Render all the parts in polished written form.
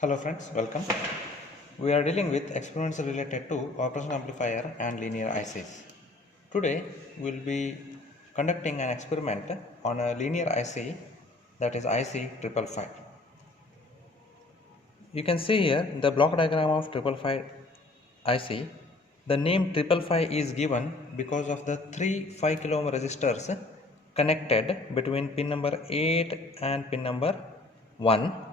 Hello friends, welcome. We are dealing with experiments related to operation amplifier and linear ICs. Today we will be conducting an experiment on a linear IC, that is IC 555. You can see here the block diagram of 555 IC. The name 555 is given because of the three 5 kilo ohm resistors connected between pin number 8 and pin number 1,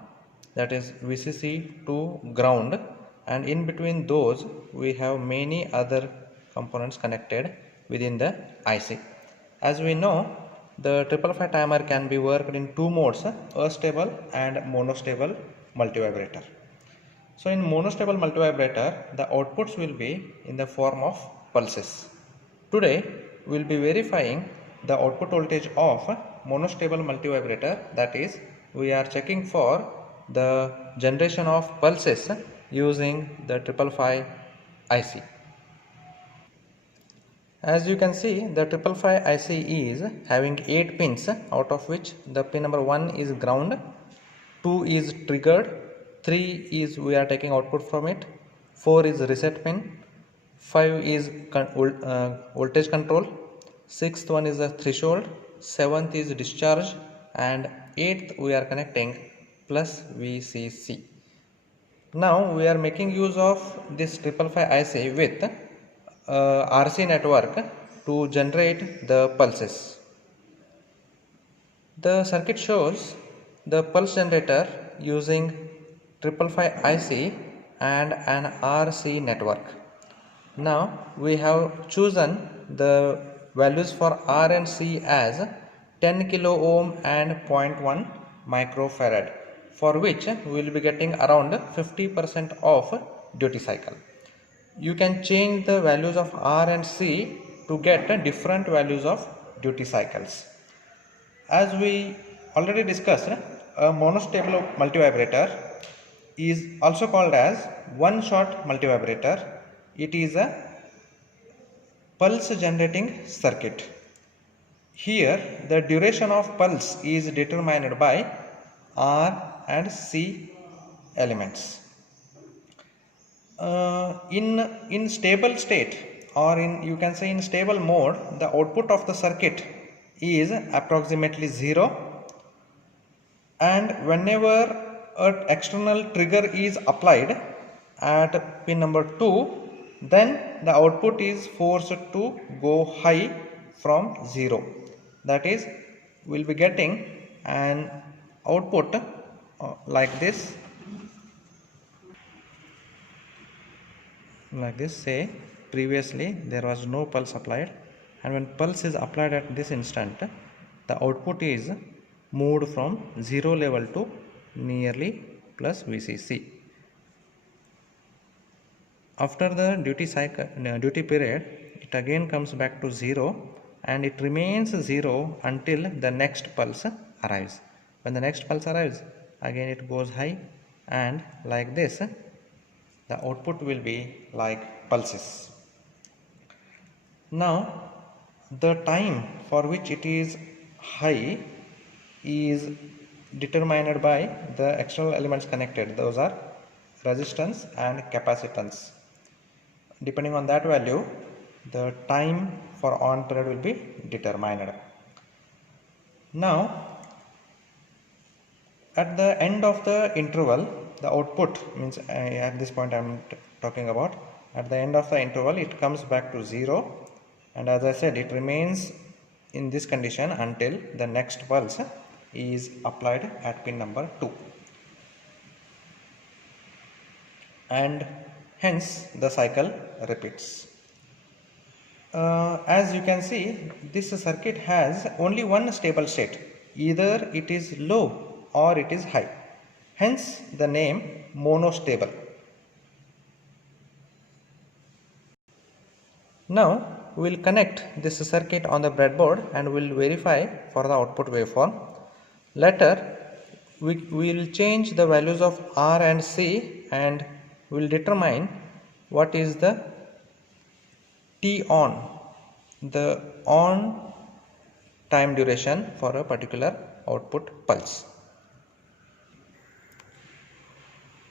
that is VCC to ground, and in between those we have many other components connected within the IC. As we know, the 555 timer can be worked in two modes, astable and monostable multivibrator. So in monostable multivibrator, the outputs will be in the form of pulses. Today we will be verifying the output voltage of monostable multivibrator, that is we are checking for the generation of pulses using the 555 IC. As you can see, the 555 IC is having 8 pins, out of which the pin number 1 is ground, 2 is triggered, 3 is we are taking output from it, 4 is reset pin, 5 is voltage control, 6th one is the threshold, 7th is discharge, and 8th we are connecting plus VCC. Now we are making use of this 555 IC with RC network to generate the pulses. The circuit shows the pulse generator using 555 IC and an RC network. Now we have chosen the values for R and C as 10 kilo ohm and 0.1 microfarad, for which we will be getting around 50% of duty cycle. You can change the values of R and C to get different values of duty cycles. As we already discussed, a monostable multivibrator is also called as one-shot multivibrator. It is a pulse generating circuit. Here the duration of pulse is determined by R and C elements. In stable state, or you can say in stable mode, the output of the circuit is approximately 0, and whenever an external trigger is applied at pin number 2, then the output is forced to go high from 0. That is, we will be getting an output like this. Say previously there was no pulse applied, and when pulse is applied at this instant, the output is moved from 0 level to nearly plus VCC. After the duty period, it again comes back to 0, and it remains 0 until the next pulse arrives. When the next pulse arrives, again it goes high, and like this the output will be like pulses. Now the time for which it is high is determined by the external elements connected. Those are resistance and capacitance. Depending on that value, the time for on period will be determined. Now at the end of the interval, the output means at this point I am talking about, at the end of the interval it comes back to 0, and as I said, it remains in this condition until the next pulse is applied at pin number 2, and hence the cycle repeats. As you can see, this circuit has only one stable state, either it is low or it is high, hence the name monostable. Now we will connect this circuit on the breadboard and we will verify for the output waveform. Later we will change the values of R and C, and we will determine what is the T on, the on time duration for a particular output pulse.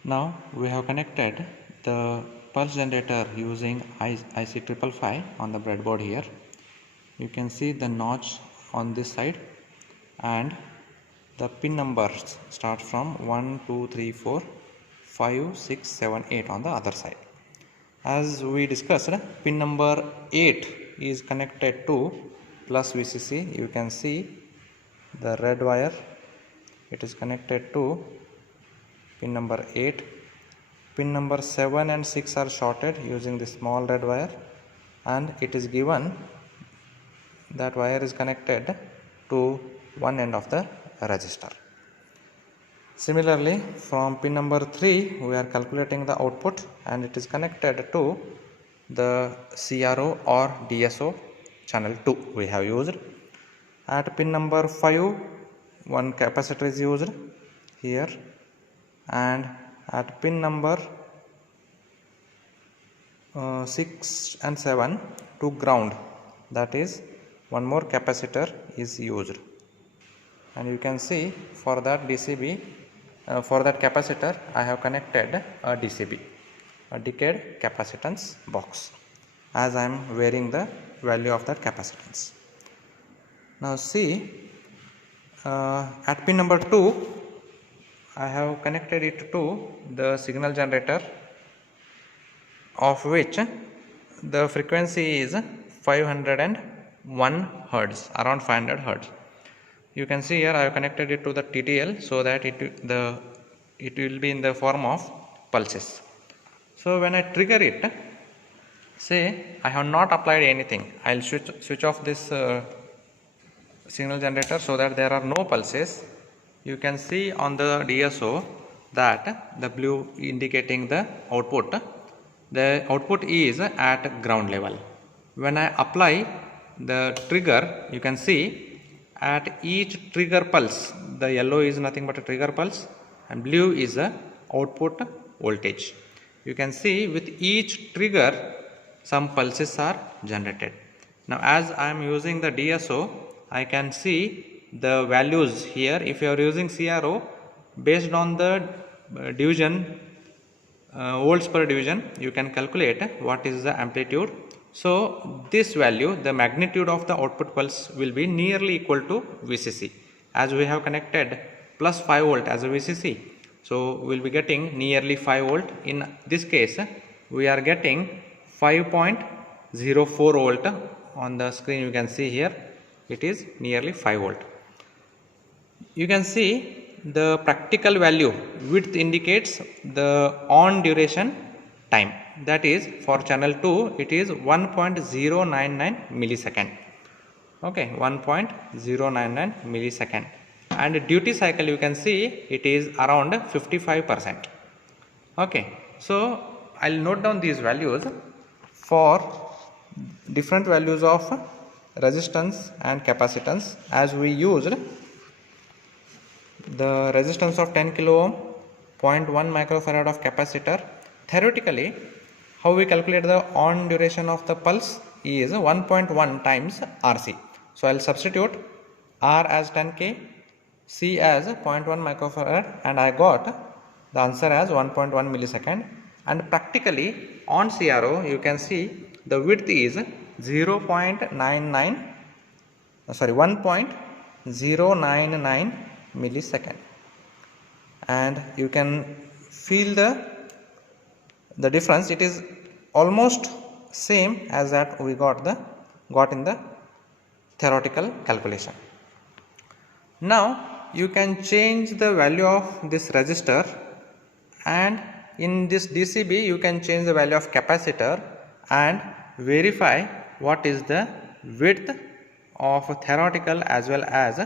Now we have connected the pulse generator using IC 555 on the breadboard here. You can see the notch on this side and the pin numbers start from 1, 2, 3, 4, 5, 6, 7, 8 on the other side. As we discussed, pin number 8 is connected to plus VCC. You can see the red wire, it is connected to pin number 8. Pin number 7 and 6 are shorted using the small red wire, and it is given that wire is connected to one end of the resistor. Similarly, from pin number 3 we are calculating the output, and it is connected to the CRO or DSO channel 2 we have used. At pin number 5 one capacitor is used here, and at pin number 6 and 7 to ground, that is one more capacitor is used. And you can see for that DCB, for that capacitor I have connected a DCB, a decade capacitance box, as I am varying the value of that capacitance. Now see, at pin number 2 I have connected it to the signal generator, of which the frequency is 501 Hertz, around 500 Hertz. You can see here I have connected it to the TTL so that it will be in the form of pulses. So when I trigger it, say I have not applied anything, I will switch off this signal generator so that there are no pulses. You can see on the DSO that the blue indicating the output is at ground level. When I apply the trigger, you can see at each trigger pulse, the yellow is nothing but a trigger pulse and blue is a output voltage. You can see with each trigger some pulses are generated. Now as I am using the DSO, I can see the values here. If you are using CRO, based on the division, volts per division, you can calculate what is the amplitude. So this value, the magnitude of the output pulse will be nearly equal to VCC, as we have connected plus 5 volt as a VCC. So we will be getting nearly 5 volt. In this case we are getting 5.04 volt on the screen. You can see here it is nearly 5 volt. You can see the practical value, width indicates the on duration time, that is for channel 2 it is 1.099 millisecond. Okay, 1.099 millisecond, and duty cycle you can see it is around 55%. Okay, so I will note down these values for different values of resistance and capacitance. As we used the resistance of 10 kilo ohm, 0.1 microfarad of capacitor, theoretically how we calculate the on duration of the pulse is 1.1 times RC. So I will substitute R as 10K, C as 0.1 microfarad, and I got the answer as 1.1 millisecond. And practically on CRO you can see the width is 1.099 millisecond, and you can feel the difference. It is almost same as that we got in the theoretical calculation. Now you can change the value of this resistor, and in this DCB you can change the value of capacitor and verify what is the width of theoretical as well as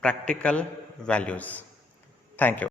practical values. Thank you.